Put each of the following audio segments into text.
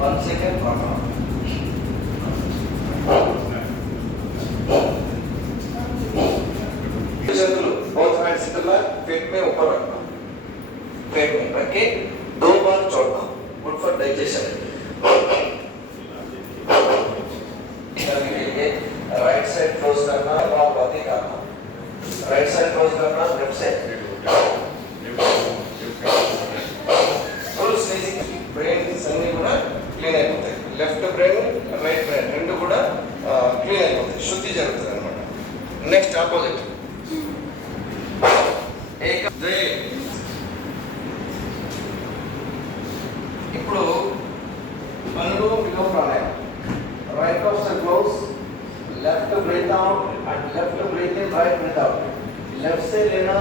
1 second proper. both hands पेट में ऊपर रखना, पेट में रख के 2 बार छोड़ना, good for digestion. Right side close करना, बातें करना, राइट साइड क्लोज करना, लेफ्ट साइड ब्रेन అన్ని కూడా క్లీన్ అయిపోతాయి, లెఫ్ట్ బ్రెయిన్ రైట్ బ్రెయిన్ రెండు కూడా క్లీన్ అయిపోతాయి, శుద్ధి జరుగుతుంది అనమాట. నెక్స్ట్ ఆపోజిట్ ఇప్పుడు పనులు బిలో ప్రాణాయామం. Right of the close, left breathe out and left breathe in, right breathe out. Left से लेना,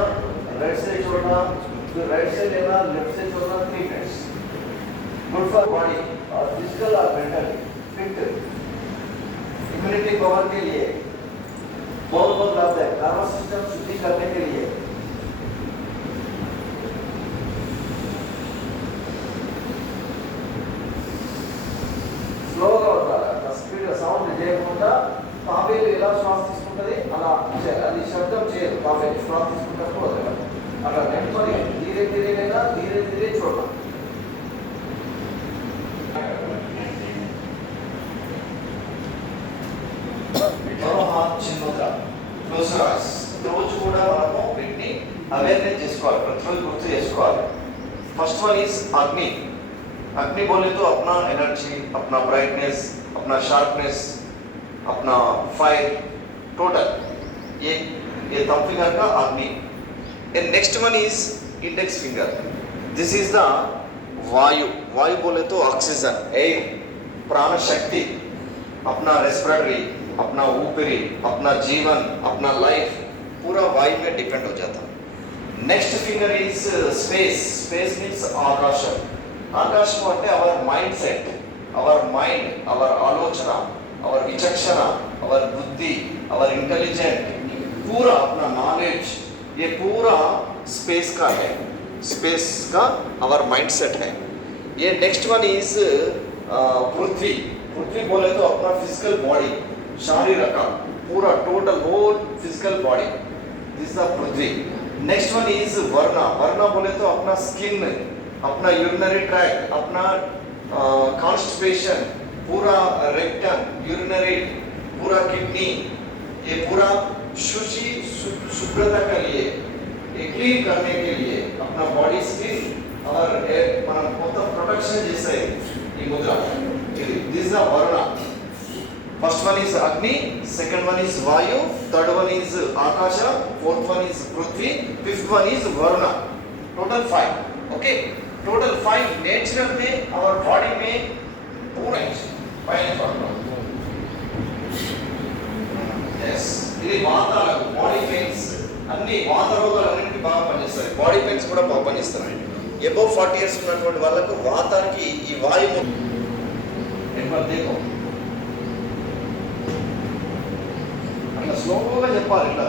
राइट से छोड़ना, फिर राइट से लेना, लेफ्ट से छोड़ना, 3 मिनट्स. गुड फॉर बॉडी और फिजिकल और मेंटल फिट, इम्यूनिटी पावर के लिए बहुत बहुत लाभदायक, नर्वस सिस्टम शुद्धि करने के लिए. స్లోగా ఉండాలి, స్పీడ్ సౌండ్ చేయకుండా. తాబేలు ఎలా శ్వాస తీసుకుంటుంది అలా అది శబ్దం చేయదు, తాబేలు శ్వాస తీసుకుంటప్పుడు వదలదు. అలా నెమ్మది ధీరే ధీరే లేదా ధీరే ధీరే చూడాలి. రోజు కూడా మనము వీటిని అవేర్నెస్ చేసుకోవాలి, ప్రతిరోజు గుర్తు చేసుకోవాలి. ఫస్ట్ వన్ ఈజ్ అగ్ని. अग्नि बोले तो अपना एनर्जी, अपना ब्राइटनेस, अपना शार्पनेस, अपना फायर, टोटल ये थंब फिंगर का अग्नि. And next one is index finger. This is the वायु. वायु बोले तो ऑक्सीजन, एयर, प्राण शक्ति, अपना रेस्पिरेटरी, अपना ऊपरी, अपना जीवन, अपना लाइफ पूरा वायु में डिपेंड हो जाता. Next finger is space. Space means आकाशम. ఆకాశం అంటే our mind set, our mind, our ఆలోచన, అవర్ విచక్షణ, అవర్ बुद्धि, అవర్ इंटेलिजेंट, पूरा अपना नॉलेज, ये पूरा स्पेस का है, स्पेस का अवर माइंड सेट है. ये नेक्स्ट वन इज पृथ्वी. पृथ्वी बोले तो अपना फिजिकल बॉडी, शारीरिक पूरा total whole physical body, this the पृथ्वी. नेक्स्ट वन इज वर्ण. वर्ण बोले तो अपना स्किन, अपना यूरिनरी ट्रैक, अपना कॉन्स्टिपेशन, पूरा रेक्टम, यूरिनरी, पूरा किडनी, ये पूरा शुभ्रता के लिए, ये क्लीन करने के लिए, अपना बॉडी स्किन और मन मोत्तम प्रोटेक्शन जैसे ये मुद्रा. दिस इज द वर्ण. फर्स्ट वन इज अग्नि, सेकंड वन इज वायु, third one is Akash, fourth one is Prithvi, fifth one is वर्ण. टोटल 5. ओके, टोटल 5 नेचुरल में और बॉडी में पूरा यस. ఇది వాతాలకు బాడీ పెయిన్స్ అన్ని వాత రోగాలన్నింటికి బాగా పనిచేస్తాయి, బాడీ పెయిన్స్ కూడా బాగా పనిస్తాయి. అబౌవ్ 40 ఇయర్స్ ఉన్నటువంటి వాళ్ళకు వాతానికి ఈ వాయువు దేకో అట్లా స్లోగా చెప్పాలి, ఇట్లా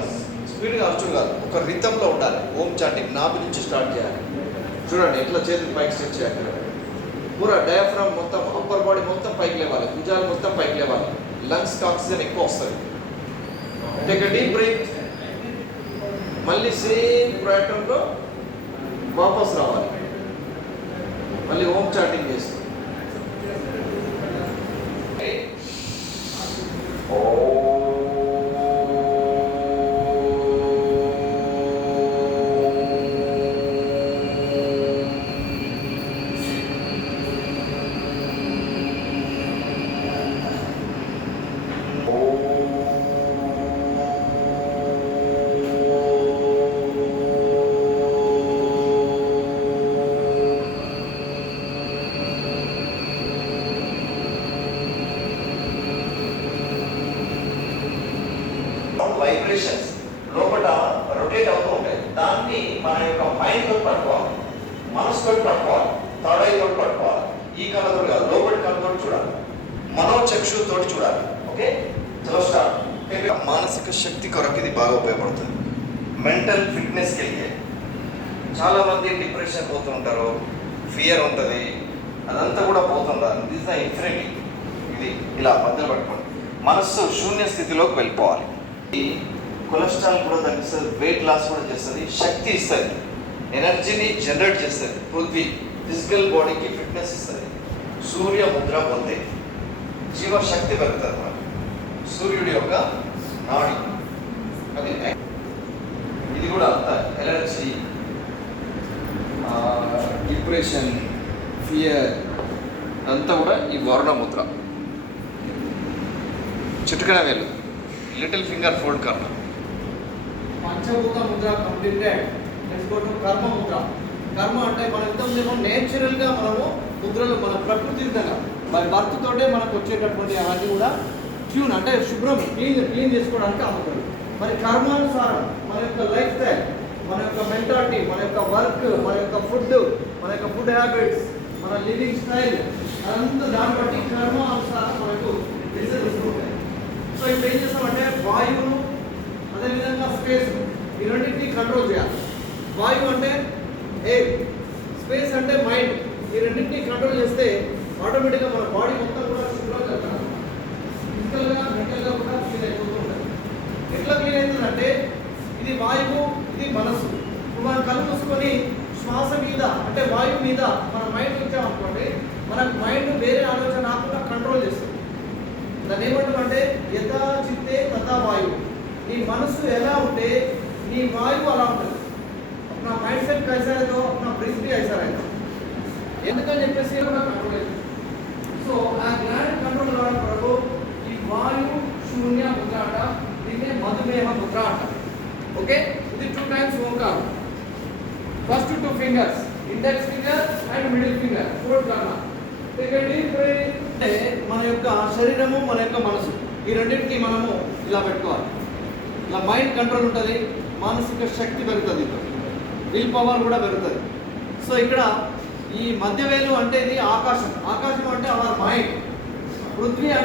స్పీడ్గా అర్చు కాదు, ఒక రిథంలో ఉండాలి. ఓం చాంటింగ్ నాభి నుంచి స్టార్ట్ చేయాలి. చూడండి ఎట్లా చేతులు పైకి స్ట్రెచ్ చేయాలి. పూరా డయాఫ్రామ్ మొత్తం, అప్పర్ బాడీ మొత్తం పైకి లేవాలి, భుజాలు మొత్తం పైకి లేవాలి, లంగ్స్కి ఆక్సిజన్ ఎక్కువ వస్తుంది. Take a deep breath. మళ్ళీ సేమ్ ప్యాటర్న్లో వాపస్ రావాలి, మళ్ళీ ఓం చాటింగ్ చేస్తాం. వైబ్రేషన్స్ లోపల రొటేట్ అవుతూ ఉంటాయి. దాన్ని మన యొక్క మైండ్ తోటి పట్టుకోవాలి, మనసుతో పట్టుకోవాలి, థర్డ్ ఐ తోటి పట్టుకోవాలి. ఈ కళ్ళతో కాదు, లోపలి కళ్ళతో చూడాలి, మనోచక్షుతోటి చూడాలి. ఓకే. ఓకే చలో స్టార్ట్. మానసిక శక్తి కొరకు ఇది బాగా ఉపయోగపడుతుంది. మెంటల్ ఫిట్నెస్కి వెళ్ళే చాలామంది డిప్రెషన్ పోతూ ఉంటారు, ఫియర్ ఉంటుంది, అదంతా కూడా పోతుంటారు. This the infinity. ఇది ఇలా మధ్యలో పట్టుకోండి. మనస్సు శూన్య స్థితిలోకి వెళ్ళిపోవాలి. ఈ కొలెస్ట్రాల్ కూడా తగ్గిస్తుంది, వెయిట్ లాస్ కూడా చేస్తుంది, శక్తి ఇస్తుంది, ఎనర్జీని జనరేట్ చేస్తుంది. పృథ్వీ ఫిజికల్ బాడీకి ఫిట్నెస్ ఇస్తుంది. సూర్య ముద్ర పొందే జీవశక్తి పెరుగుతుంది. మనకు సూర్యుడి యొక్క నాడి అది. ఇది కూడా అంత ఎనర్జీ, డిప్రెషన్, ఫియర్ అంతా కూడా ఈ వర్ణ ముద్ర. చిటికన వేలు, లిటిల్ ఫింగర్ ఫోల్డ్ కర్ణ. పంచభూత Mudra completed. Next go to కర్మ ముద్ర. కర్మ అంటే మన ఇంతకుముందేమో నేచురల్గా మనము ముద్రలు మన ప్రకృతి విధంగా మన బర్త్ తోటే మనకు వచ్చేటటువంటి అవన్నీ కూడా ట్యూన్ అంటే శుభ్రం క్లీన్ చేసుకోవడానికి అమ్ముతారు. మరి కర్మానుసారం మన యొక్క లైఫ్ స్టైల్, మన యొక్క మెంటాలిటీ, మన యొక్క వర్క్, మన యొక్క ఫుడ్ హ్యాబిట్స్, మన లివింగ్ స్టైల్ అదంతా దాన్ని బట్టి కర్మ అనుసారం మనకు రిజల్ట్స్ ఉంటాయి. సో ఇప్పుడు ఏం చేస్తామంటే వాయువును అదేవిధంగా స్పేస్ ఈ రెండింటిని కంట్రోల్ చేయాలి. వాయువు అంటే ఎయిర్, స్పేస్ అంటే మైండ్. ఈ రెండింటిని కంట్రోల్ చేస్తే ఆటోమేటిక్గా మన బాడీ మొత్తం కూడా శుభ్రంగా ఫిజికల్గా మెంటల్గా కూడా క్లీన్ అయిపోతూ ఉంటుంది. ఎట్లా క్లీన్ అవుతుందంటే ఇది వాయువు, ఇది మనసు. ఇప్పుడు మనం కళ్ళు మూసుకొని శ్వాస మీద అంటే వాయువు మీద మన మైండ్ ఉంచామనుకోండి, మనకు మైండ్ వేరే ఆలోచన రాకుండా కంట్రోల్ చేస్తుంది. దాన్ని ఏమంటామంటే యథా చిత్తే తథా వాయువు. నీ మనసు ఎలా ఉంటే నీ వాయువు అలా ఉంటుంది. अपना माइंड सेट कैसा है तो अपना ब्रीथ भी ऐसा रहेगा. ఎందుకని చెప్పేసి కూడా కంట్రోల్ అవుతుంది. సో ఆ గ్లాండ్ కంట్రోల్ కావడం కొరకు ఈ వాయు శూన్య ముద్ర అంట, దీన్నే మధుమేహ ముద్ర అంట. ఓకే, ఇది 2 times Omkaram. First 2 fingers, index finger and middle finger, fourth కన్నా. అంటే మన యొక్క శరీరము, మన యొక్క మనసు ఈ రెండింటికి మనము ఇలా పెట్టుకోవాలి. ఇలా మైండ్ కంట్రోల్ ఉంటుంది, మానసిక శక్తి పెరుగుతుంది, విల్ పవర్ కూడా పెరుగుతుంది. సో ఇక్కడ ఈ మధ్య వేలు అంటే ఇది ఆకాశం. ఆకాశం అంటే అవర్ మైండ్. పృథ్వీ